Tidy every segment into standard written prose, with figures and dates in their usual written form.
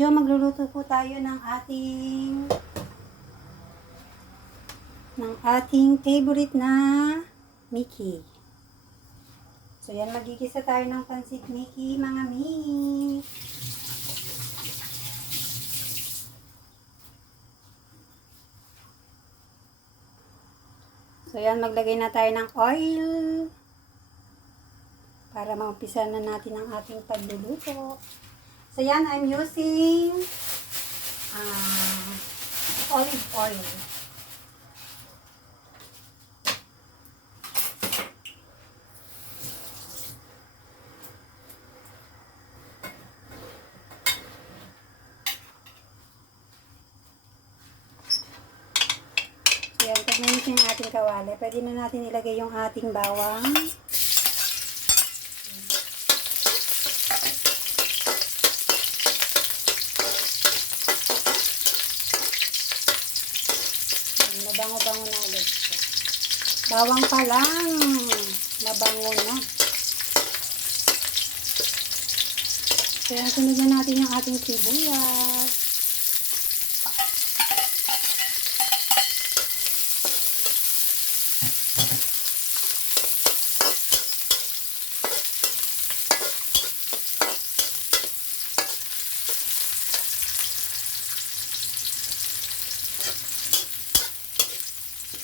video, magluluto po tayo ng ating favorite na Mickey. So yan, magigisa tayo ng pansit Mickey, mga mi. So yan, maglagay na tayo ng oil para maumpisa na natin ang ating pagluluto. So yan, I'm using olive oil. So yan, pag mainit yung ating kawali, pwede na natin ilagay yung ating bawang. Mabango-bango na agad siya. Bawang pa lang. Mabango na. Kaya sunod na natin yung ating sibuyas.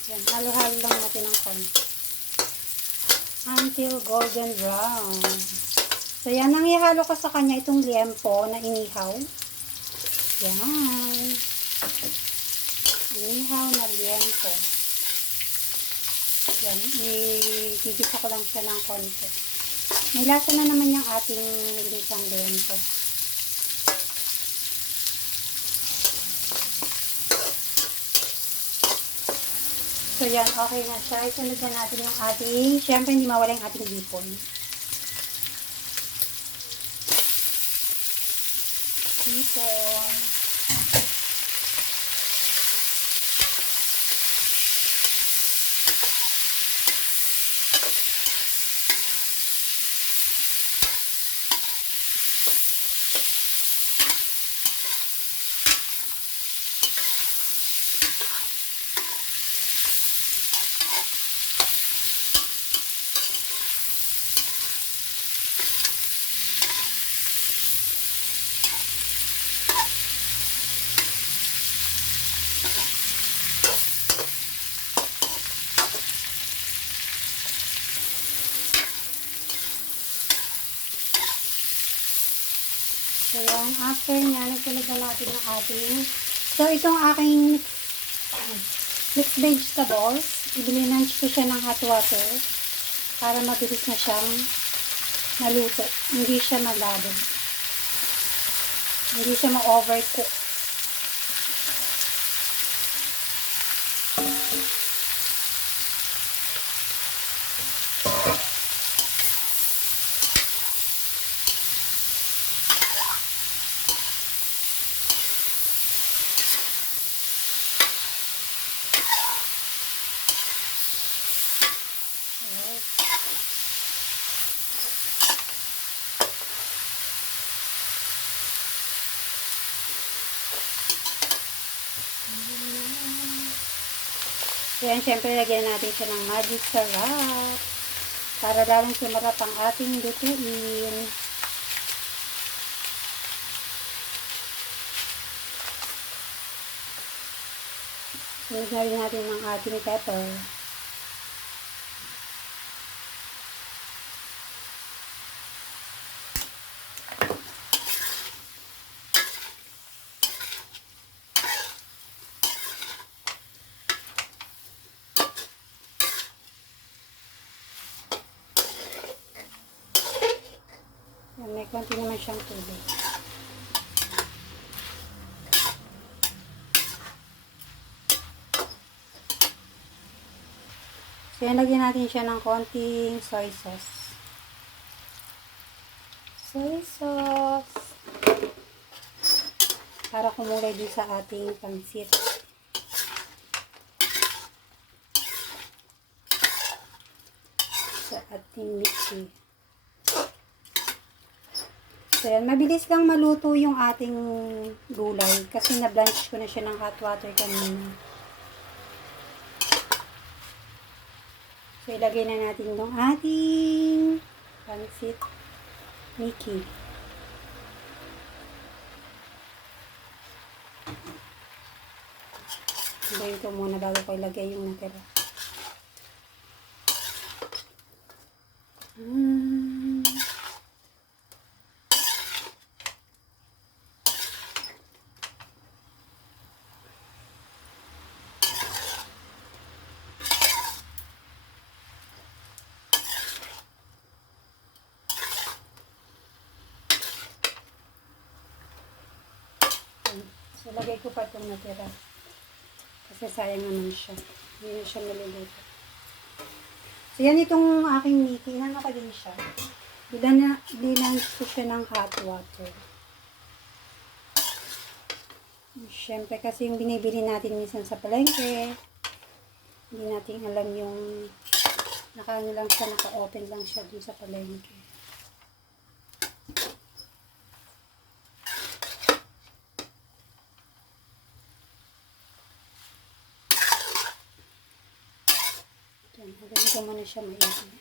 Yan, halo-halo lang natin ng konti. Until golden brown. So, yan, ang ihalo ko sa kanya itong liempo na inihaw. Yan. Inihaw na liempo. Yan, igigisa ko lang siya ng konti. May lasa na naman yung ating inisang liempo. So, yan, okay na siya. Isunod na natin yung ating, syempre hindi mawala yung ating hipon. Hipon. So, yan. After nga, nagsunod na natin ang ating. So, itong aking mixed vegetables, ibilinanch ko siya ng hot water para mabilis na siyang maluto. Hindi siya malabo. Hindi siya ma-overcook. Yan, syempre lagyan natin siya ng magic sarap para lalong sumarap ang ating lutuin. Sunod na rin natin ang ating pepper. Yan, may konti naman siyang tubig. So, yan, lagyan natin siya ng konting soy sauce. Soy sauce. Para kumulay din sa ating pansit. Sa ating Mickey. So, yan. Mabilis lang maluto yung ating gulay kasi na-blanch ko na siya ng hot water kanina. So, ilagay na natin yung ating pansit Mickey. Ilagay ko muna bago ko ilagay yung natira. So, lagay ko pa itong natira. Kasi sayang naman siya. Hindi na siya naluluto. So, yan itong aking Mickey. Inano ko din siya. Dinans ko siya ng hot water. Siyempre, kasi yung binibili natin minsan sa palengke, hindi natin alam yung naka-ano lang siya, naka-open lang siya dun sa palengke. Magaling ko muna siya maigi.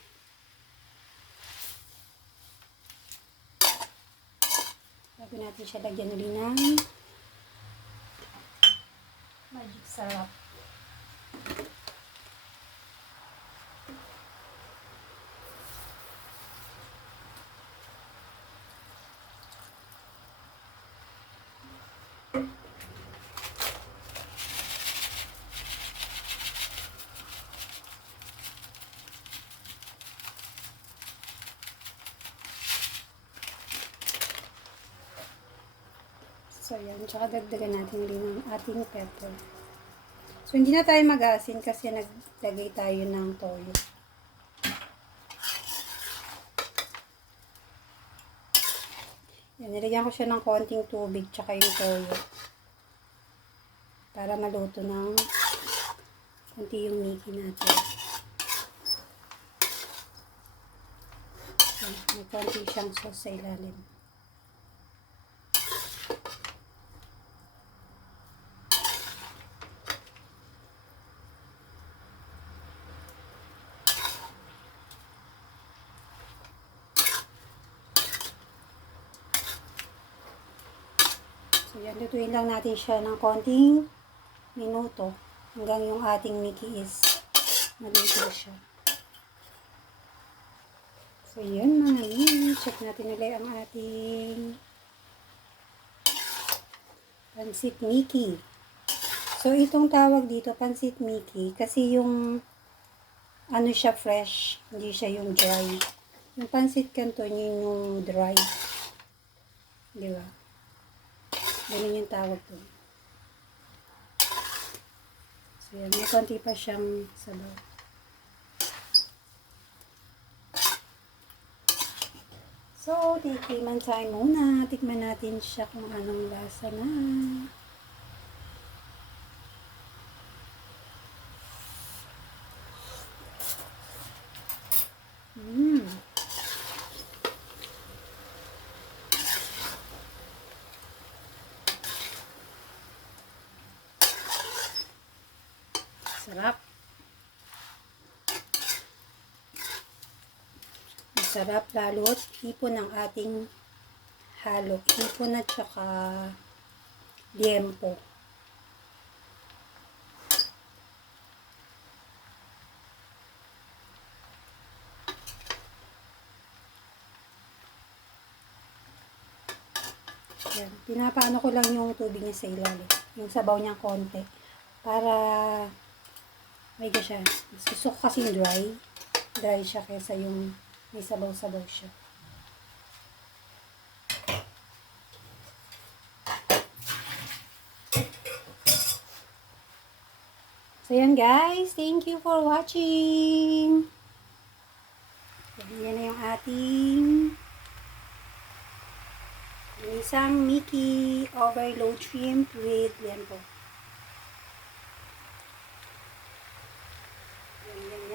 Bago natin siya lagyan ulit ng magic syrup. So, yan. Tsaka dagdagan natin din ang ating pepper. So, hindi na tayo mag-asin kasi naglagay tayo ng toyo. Yan. Nilagyan ko siya ng konting tubig tsaka yung toyo. Para maluto ng konti yung Mickey natin. So, may konti siyang sauce sa ilalim. So, yan, lutuin lang natin siya ng konting minuto hanggang yung ating Mickey is maluto siya. So, yun mga min. Check natin ulit ang ating pansit Mickey. So, itong tawag dito, pansit Mickey, kasi yung ano siya, fresh, hindi siya yung dry. Yung pansit canton, yun yung dry. Di ba? Ganun yung tawag doon. So, yan. May konti pa siyang sabaw. So, titikman tayo muna. Tikman natin siya kung anong lasa na. Sarap. Masarap lalo't hipon ng ating halo. Hipon at saka liempo. Yan. Pinapaano ko lang yung tubig niya sa ilalim. Yung sabaw niya konti. Para may siya. Gusto ko kasing dry. Dry siya kaysa yung may sabaw-sabaw siya. So, yan guys. Thank you for watching. Yan na yung ating isang Mickey overload shrimp with liempo.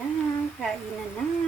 Yan. Kainan na.